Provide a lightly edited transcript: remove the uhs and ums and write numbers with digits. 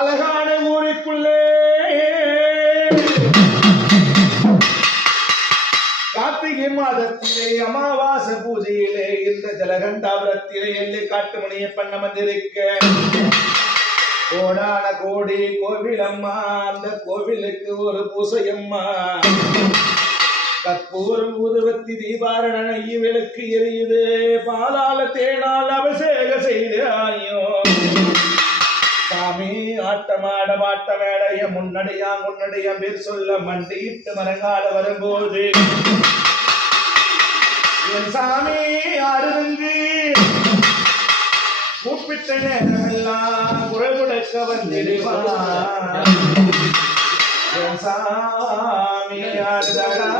அழகான ஊருக்குள்ளே கார்த்திகை மாதத்திலே அமாவாசை பூஜையிலே இந்த ஜலகண்டாபுரத்திலே எல்லை காட்டுமணியை பண்ண வந்திருக்க கோடான கோடி கோவில் அம்மா. அந்த கோவிலுக்கு ஒரு பூசையம்மா. கற்பூரம் ஊதுவத்தி தீபாரண விளக்கு எரியுது. பாலால தேனால் அபிஷேக செய்தாயோ சாமி. ஆட்டமாட மாட்ட மேடைய முன்னடியா பேர் சொல்ல மண்டியிட்டு மரங்கால வரும்போது என் சாமி ஆடுதுங்கு கூப்பிட்ட நேரமெல்லாம் குரல் கொடுக்க வந்திடுவான். என் சாமி ஆடுதடா